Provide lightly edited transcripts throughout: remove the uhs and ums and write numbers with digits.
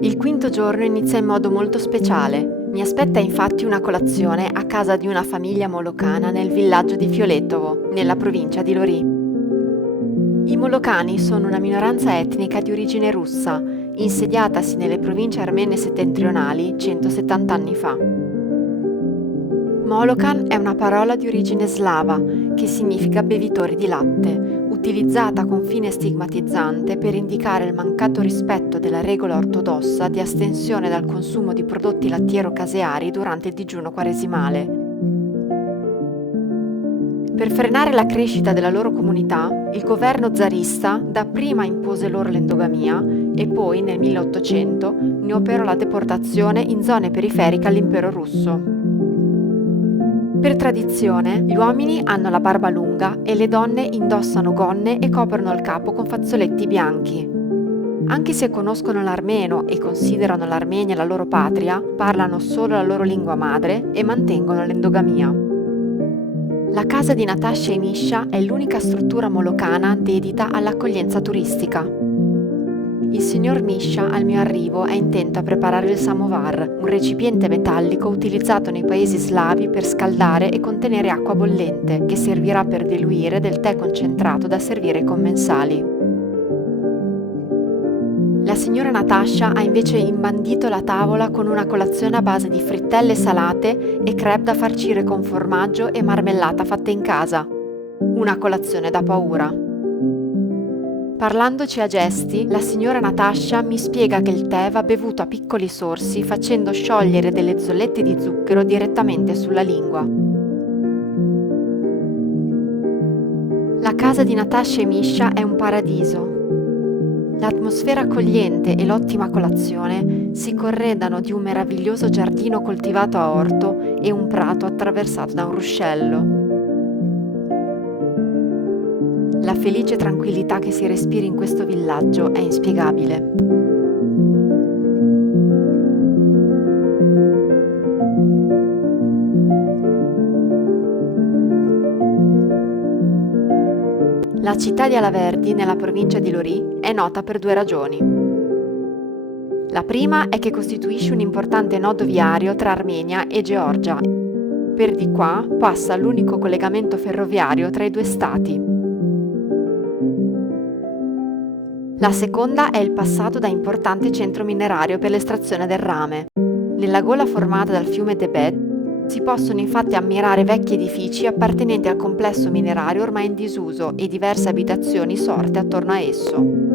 Il quinto giorno inizia in modo molto speciale. Mi aspetta infatti una colazione a casa di una famiglia molocana nel villaggio di Fioletovo, nella provincia di Lori. I molocani sono una minoranza etnica di origine russa, insediatasi nelle province armene settentrionali 170 anni fa. Molokan è una parola di origine slava che significa bevitori di latte, utilizzata con fine stigmatizzante per indicare il mancato rispetto della regola ortodossa di astensione dal consumo di prodotti lattiero-caseari durante il digiuno quaresimale. Per frenare la crescita della loro comunità, il governo zarista dapprima impose loro l'endogamia e poi, nel 1800, ne operò la deportazione in zone periferiche all'impero russo. Per tradizione, gli uomini hanno la barba lunga e le donne indossano gonne e coprono il capo con fazzoletti bianchi. Anche se conoscono l'armeno e considerano l'Armenia la loro patria, parlano solo la loro lingua madre e mantengono l'endogamia. La casa di Natasha e Misha è l'unica struttura molocana dedita all'accoglienza turistica. Il signor Misha al mio arrivo è intento a preparare il samovar, un recipiente metallico utilizzato nei paesi slavi per scaldare e contenere acqua bollente, che servirà per diluire del tè concentrato da servire ai commensali. La signora Natasha ha invece imbandito la tavola con una colazione a base di frittelle salate e crêpe da farcire con formaggio e marmellata fatte in casa. Una colazione da paura. Parlandoci a gesti, la signora Natasha mi spiega che il tè va bevuto a piccoli sorsi facendo sciogliere delle zollette di zucchero direttamente sulla lingua. La casa di Natasha e Misha è un paradiso. L'atmosfera accogliente e l'ottima colazione si corredano di un meraviglioso giardino coltivato a orto e un prato attraversato da un ruscello. La felice tranquillità che si respira in questo villaggio è inspiegabile. La città di Alaverdi, nella provincia di Lori, è nota per due ragioni. La prima è che costituisce un importante nodo viario tra Armenia e Georgia. Per di qua passa l'unico collegamento ferroviario tra i due stati. La seconda è il passato da importante centro minerario per l'estrazione del rame. Nella gola formata dal fiume Tebet si possono infatti ammirare vecchi edifici appartenenti al complesso minerario ormai in disuso e diverse abitazioni sorte attorno a esso.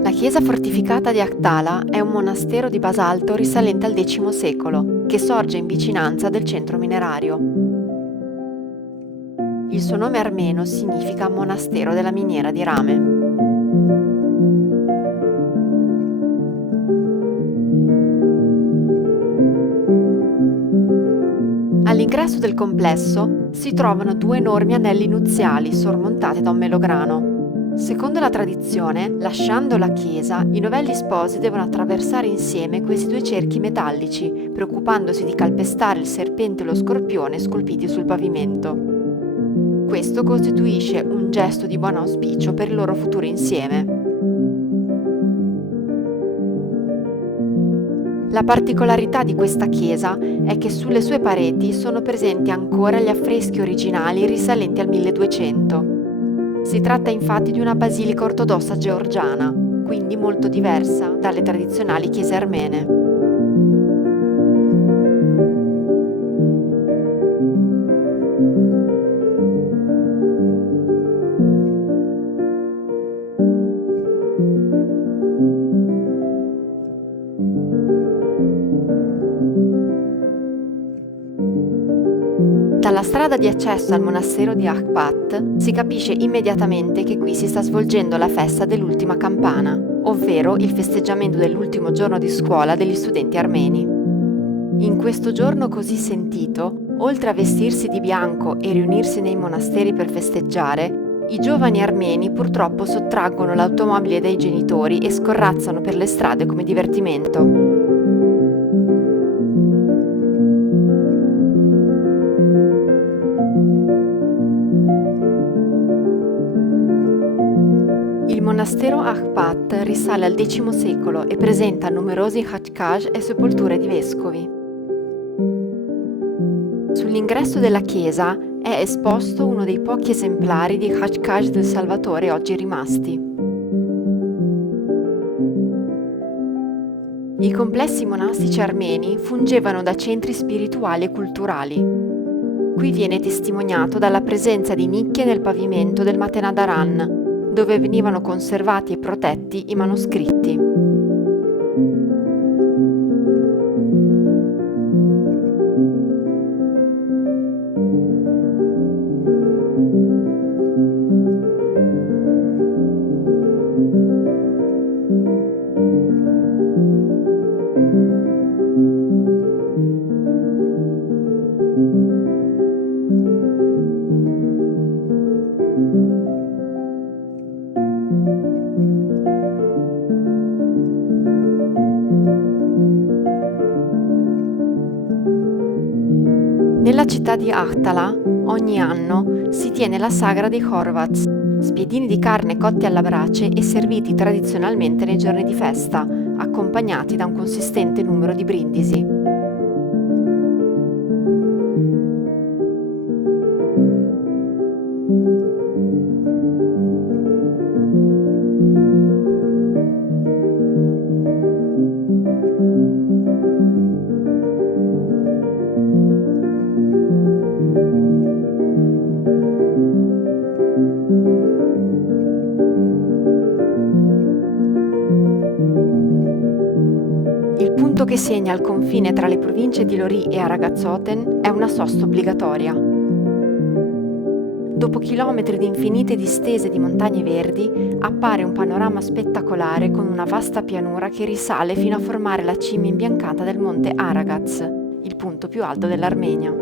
La chiesa fortificata di Akdala è un monastero di basalto risalente al X secolo, che sorge in vicinanza del centro minerario. Il suo nome armeno significa monastero della miniera di rame. All'ingresso del complesso si trovano due enormi anelli nuziali sormontati da un melograno. Secondo la tradizione, lasciando la chiesa, i novelli sposi devono attraversare insieme questi due cerchi metallici, preoccupandosi di calpestare il serpente e lo scorpione scolpiti sul pavimento. Questo costituisce un gesto di buon auspicio per il loro futuro insieme. La particolarità di questa chiesa è che sulle sue pareti sono presenti ancora gli affreschi originali risalenti al 1200. Si tratta infatti di una basilica ortodossa georgiana, quindi molto diversa dalle tradizionali chiese armene. Dalla strada strada di accesso al monastero di Akbat si capisce immediatamente che qui si sta svolgendo la festa dell'ultima campana, ovvero il festeggiamento dell'ultimo giorno di scuola degli studenti armeni. In questo giorno così sentito, oltre a vestirsi di bianco e riunirsi nei monasteri per festeggiare, i giovani armeni purtroppo sottraggono l'automobile dai genitori e scorrazzano per le strade come divertimento. Il monastero Akbat risale al X secolo e presenta numerosi khachkaj e sepolture di vescovi. Sull'ingresso della chiesa è esposto uno dei pochi esemplari di khachkaj del Salvatore oggi rimasti. I complessi monastici armeni fungevano da centri spirituali e culturali. Qui viene testimoniato dalla presenza di nicchie nel pavimento del Matenadaran, dove venivano conservati e protetti i manoscritti. Nella città di Ahtala, ogni anno, si tiene la sagra dei Horvats, spiedini di carne cotti alla brace e serviti tradizionalmente nei giorni di festa, accompagnati da un consistente numero di brindisi. Il punto che segna il confine tra le province di Lori e Aragazzoten è una sosta obbligatoria. Dopo chilometri di infinite distese di montagne verdi, appare un panorama spettacolare con una vasta pianura che risale fino a formare la cima imbiancata del monte Aragaz, il punto più alto dell'Armenia.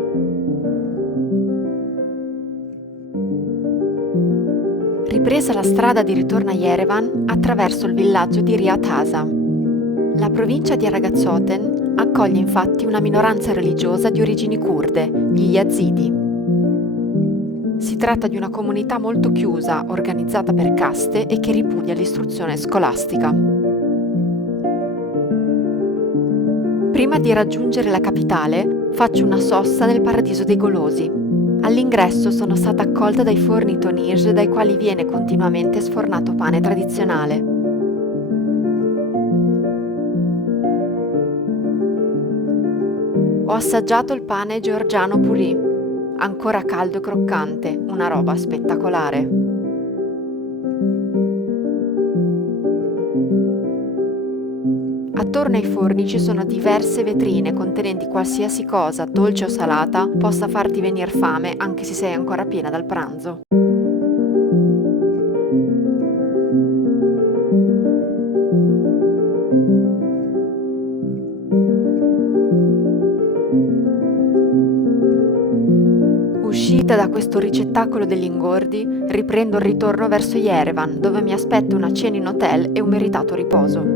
Ripresa la strada di ritorno a Yerevan attraverso il villaggio di Riatasa. La provincia di Aragazzoten accoglie infatti una minoranza religiosa di origini kurde, gli Yazidi. Si tratta di una comunità molto chiusa, organizzata per caste e che ripudia l'istruzione scolastica. Prima di raggiungere la capitale, faccio una sosta nel Paradiso dei Golosi. All'ingresso sono stata accolta dai forni Tonij dai quali viene continuamente sfornato pane tradizionale. Ho assaggiato il pane georgiano puri, ancora caldo e croccante, una roba spettacolare. Attorno ai forni ci sono diverse vetrine contenenti qualsiasi cosa, dolce o salata, possa farti venire fame anche se sei ancora piena dal pranzo. Uscita da questo ricettacolo degli ingordi, riprendo il ritorno verso Yerevan, dove mi aspetta una cena in hotel e un meritato riposo.